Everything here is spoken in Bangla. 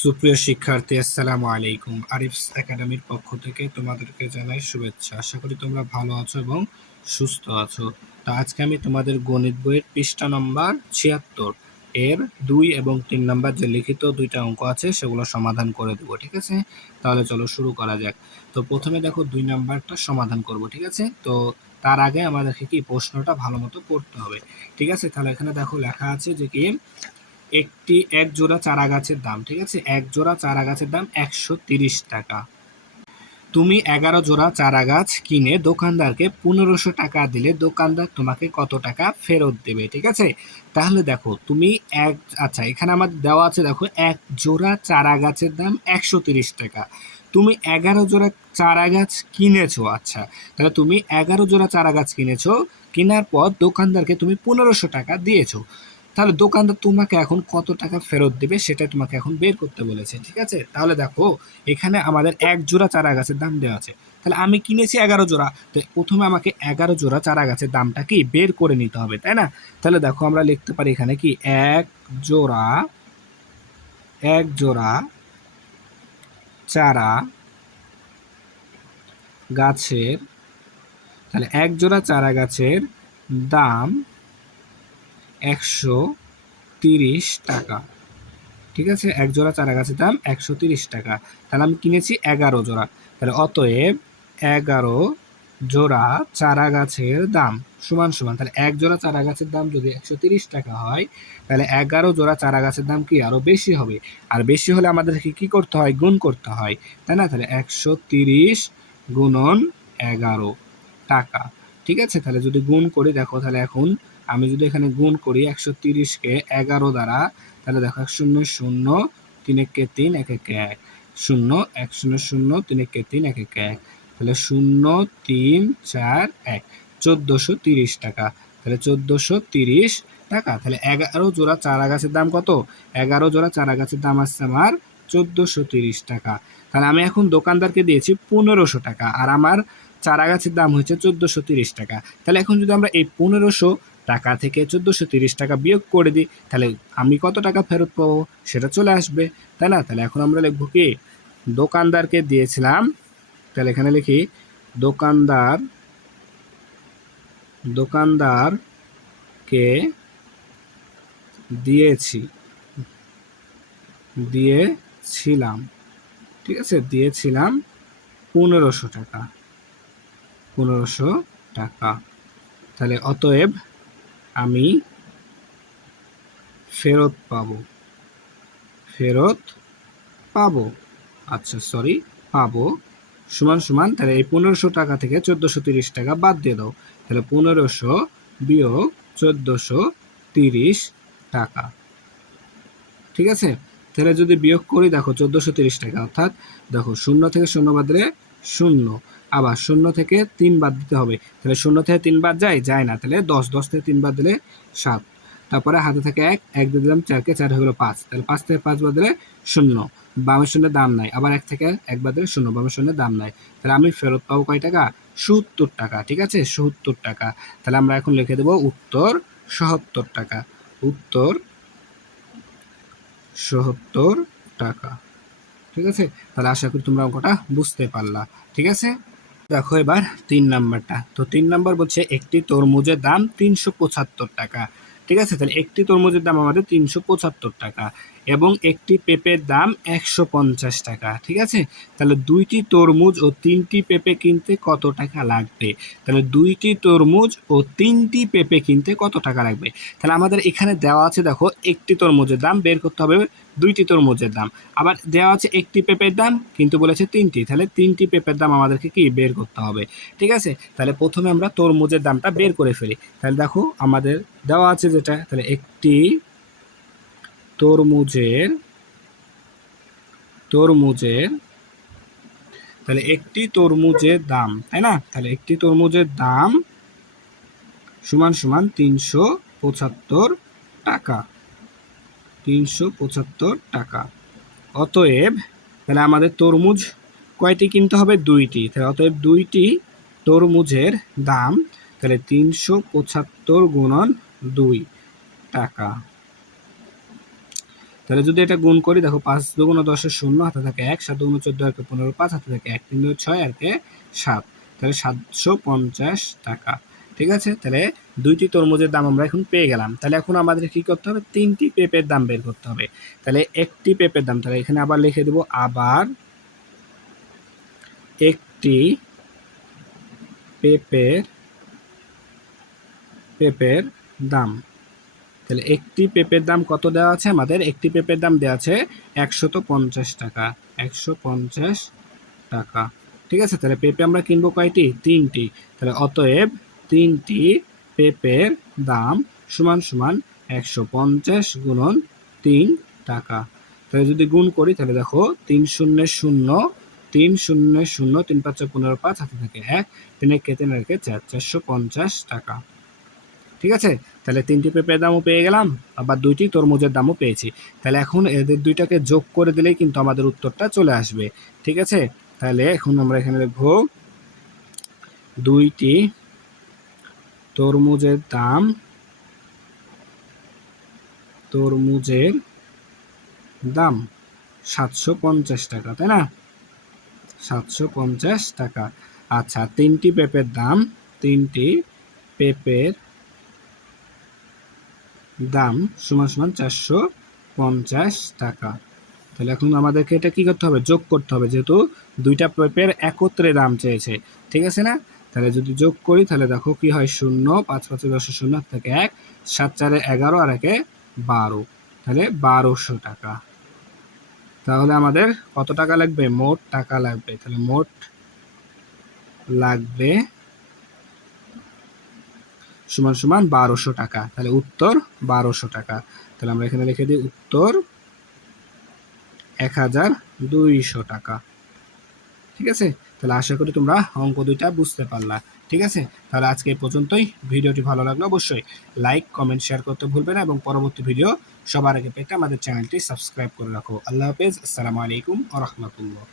সুপ্রিয় শিক্ষার্থী, আসসালামু আলাইকুম। আরিফস একাডেমির পক্ষ থেকে তোমাদেরকে জানাই শুভেচ্ছা। আশা করি তোমরা ভালো আছো এবং সুস্থ আছো। তো আজকে আমি তোমাদের গণিত বইয়ের পৃষ্ঠা নম্বর ৭৬ এর ২ এবং ৩ নম্বর যে লিখিত দুইটা অঙ্ক আছে সেগুলো সমাধান করে দেবো, ঠিক আছে? তাহলে চলো শুরু করা যাক। তো প্রথমে দেখো ২ নাম্বারটা সমাধান করব, ঠিক আছে? তো তার আগে আমাদেরকে কি প্রশ্নটা ভালো মতো পড়তে হবে, ঠিক আছে? তাহলে এখানে দেখো লেখা আছে যে কি এক জোড়া চারা গাছের দাম, ঠিক আছে? এক জোড়া চারা গাছের দাম ১৩০ টাকা। তুমি ১১ জোড়া চারা গাছ কিনে দোকানদারকে ১৫০০ টাকা দিলে দোকানদার তোমাকে কত টাকা ফেরত দেবে, ঠিক আছে? তাহলে দেখো তুমি আচ্ছা, এখানে আমার দেওয়া আছে, দেখো এক জোড়া চারা গাছের দাম ১৩০ টাকা। তুমি ১১ জোড়া চারা গাছ কিনেছো, আচ্ছা, তাহলে তুমি ১১ জোড়া চারা গাছ কিনেছো, কেনার পর দোকানদারকে তুমি ১৫০০ টাকা দিয়েছো। তাহলে দোকানদার তোমাকে এখন কত টাকা ফেরত দেবে সেটা তোমাকে এখন বের করতে বলেছে, ঠিক আছে? তাহলে দেখো এখানে আমাদের এক জোড়া চারা গাছের দাম দেওয়া আছে, তাহলে আমি কিনেছি ১১ জোড়া, তো প্রথমে আমাকে ১১ জোড়া চারা গাছের দামটা কি বের করে নিতে হবে, তাই না? তাহলে দেখো আমরা লিখতে পারি এখানে কি জোড়া এক জোড়া চারা গাছের, তাহলে এক জোড়া চারা গাছের দাম ১৩০ টাকা, ঠিক আছে? এক জোড়া চারা গাছের দাম ১৩০ টাকা। তাহলে আমি কিনেছি ১১ জোড়া, তাহলে অতএব ১১ জোড়া চারা গাছের দাম সমান সমান, তাহলে এক জোড়া চারা গাছের দাম যদি ১৩০ টাকা হয়, তাহলে ১১ জোড়া চারা গাছের দাম কি আরো বেশি হবে, আর বেশি হলে আমাদেরকে কি করতে হয়, গুণ করতে হয়, তাই না? তাহলে ১৩০ গুণন ১১ টাকা, ঠিক আছে? তাহলে যদি গুণ করি, দেখো তাহলে এখন আমি যদি এখানে গুণ করি ১৩০কে ১১ দ্বারা, তাহলে দেখো ১ শূন্য শূন্য, ৩ একে ৩, ১ একে ১, ০ ১ শূন্য শূন্য, ৩ একে ৩, ১ একে ১, তাহলে ০ ৩ ৪ ১, ১৪৩০ টাকা। তাহলে ১৪৩০ টাকা। তাহলে ১১ জোড়া চারা গাছের দাম কত? ১১ জোড়া চারা গাছের দাম আসছে আমার ১৪৩০ টাকা। তাহলে আমি এখন দোকানদারকে দিয়েছি ১৫০০ টাকা, আর আমার চারা গাছের দাম হচ্ছে ১৪৩০ টাকা। তাহলে এখন যদি আমরা এই ১৫০০ টাকা থেকে ১৪৩০ টাকা বিয়োগ করে দিই, তাহলে আমি কত টাকা ফেরত পাবো সেটা চলে আসবে, তাই না? তাহলে এখন আমরা লিখবো কি, দোকানদারকে দিয়েছিলাম, তাহলে এখানে লিখি দোকানদারকে দিয়েছিলাম, ঠিক আছে? দিয়েছিলাম ১৫০০ টাকা, ১৫০০ টাকা। তাহলে অতএব আমি ফেরত পাবো, আচ্ছা সরি, পাবো সমান সমান, তাহলে এই ১৫০০ টাকা থেকে ১৪৩০ টাকা বাদ দিয়ে দাও, তাহলে ১৫০০ বিয়োগ ১৪৩০ টাকা, ঠিক আছে? তাহলে যদি বিয়োগ করি, দেখো ১৪৩০ টাকা, অর্থাৎ দেখো ০ থেকে ০ বাদ দিলে ০, আবার ০ থেকে ৩ বাদ দিতে হবে, তাহলে ০ থেকে ৩ বাদ যায় না, তাহলে ১০, ১০ থেকে ৩ বাদ দিলে ৭, তারপরে হাতে থাকে ১, ১ দিয়ে দিলাম ৪কে, ৪ হয়ে গেল ৫, তাহলে ৫ থেকে ৫ বাদ দিলে ০, বামের শূন্যের দাম নাই, আবার ১ থেকে ১ বাদ দিলে ০, বামের শূন্যের দাম নাই, তাহলে আমি ফেরত পাবো কয় টাকা? ৭০ টাকা, ঠিক আছে? ৭০ টাকা। তাহলে আমরা এখন লিখে দেবো উত্তর ৭০ টাকা, উত্তর ৭০ টাকা, ঠিক আছে? তাহলে আশা করি তোমরা অঙ্কটা বুঝতে পারলা, ঠিক আছে? দেখো এবার ৩ নাম্বারটা। তো ৩ নাম্বার বলছে একটি তরমুজের দাম ৩৭৫ টাকা, ঠিক আছে? তাহলে একটি তরমুজের দাম আমাদের ৩৭৫ টাকা এবং একটি পেঁপের দাম ১৫০ টাকা, ঠিক আছে? তাহলে ২টি তরমুজ ও ৩টি পেঁপে কিনতে কত টাকা লাগবে? তাহলে ২টি তরমুজ ও ৩টি পেঁপে কিনতে কত টাকা লাগবে? তাহলে আমাদের এখানে দেওয়া আছে, দেখো একটি তরমুজের দাম, বের করতে হবে ২টি তরমুজের দাম, আবার দেওয়া আছে একটি পেঁপের দাম, কিন্তু বলেছে ৩টি, তাহলে ৩টি পেঁপের দাম আমাদেরকে কি বের করতে হবে, ঠিক আছে? তাহলে প্রথমে আমরা তরমুজের দামটা বের করে ফেলি। তাহলে দেখো আমাদের দেওয়া আছে যেটা, তাহলে একটি তরমুজের তাহলে একটি তরমুজের দাম, তাই না? তাহলে একটি তরমুজের দাম সমান সমান ৩৭৫ টাকা, ৩৭৫ টাকা। অতএব তাহলে আমাদের তরমুজ কয়টি কিনতে হবে? ২টি, তাহলে অতএব ২টি তরমুজের দাম, তাহলে ৩৭৫ গুণন ২ টাকা। তাহলে যদি এটা গুণ করি, দেখো 5 দুগুণ 10 শূন্য, হাতে থাকে 1, 7 দুগুণ 14 আর 15 5, হাতে থাকে 1, 3 6 আর 7, তাহলে 750 টাকা। ঠিক আছে, তাহলে 2টি তরমুজের দাম আমরা এখন পেয়ে গেলাম। তাহলে এখন আমাদের কি করতে হবে, 3টি পেঁপের দাম বের করতে হবে। তাহলে একটি পেঁপের দাম, তাহলে এখানে আবার লিখে দেব, আবার একটি পেঁপের দাম। তাহলে একটি পেঁপের দাম কত দেওয়া আছে আমাদের, একটি পেঁপের দাম দেওয়া আছে 150 টাকা, 150 টাকা। ঠিক আছে, তাহলে পেঁপে আমরা কিনবো কয়টি, 3টি। তাহলে অতএব 3টি পেঁপের দাম সমান সমান 150 গুণন 3 টাকা। তাহলে যদি গুণ করি, তাহলে দেখো 3 শূন্য শূন্য 3 শূন্য শূন্য 3 5 15 5, হাতে থাকে 1, 3 কেটে রেখে 4, 450 টাকা। ঠিক আছে, তাহলে 3টি পেঁপের দামও পেয়ে গেলাম, আবার 2টি তরমুজের দামও পেয়েছি। তাহলে এখন এদের দুইটাকে যোগ করে দিলেই কিন্তু আমাদের উত্তরটা চলে আসবে। ঠিক আছে, তাহলে এখন আমরা এখানে লিখব 2টি তরমুজের দাম 750 টাকা, তাই না, 750 টাকা। আচ্ছা, 3টি পেঁপের দাম সমান সমান 450 টাকা। তাহলে এখন আমাদেরকে এটা কি করতে হবে, যোগ করতে হবে, যেহেতু দুইটা পেঁপের একত্রে দাম চেয়েছে। ঠিক আছে না, তাহলে যদি যোগ করি, তাহলে দেখো কি হয়, 0, 5 5 10 শূন্য থেকে 1, 7 4 11 আর 1 12, তাহলে 1200 টাকা। তাহলে আমাদের কত টাকা লাগবে, মোট টাকা লাগবে, তাহলে মোট লাগবে সমান সমান 1200 টাকা। তাহলে উত্তর 1200 টাকা। তাহলে আমরা এখানে লিখে দিই উত্তর 1200 টাকা। ঠিক আছে, তাহলে আশা করি তোমরা অঙ্ক দুইটা বুঝতে পারলা। ঠিক আছে, তাহলে আজকে এই পর্যন্তই। ভিডিওটি ভালো লাগলে অবশ্যই লাইক কমেন্ট শেয়ার করতে ভুলবে না, এবং পরবর্তী ভিডিও সবার আগে পেতে আমাদের চ্যানেলটি সাবস্ক্রাইব করে রাখো। আল্লাহ হাফেজ, আসসালামু আলাইকুম ওয়া রাহমাতুল্লাহ।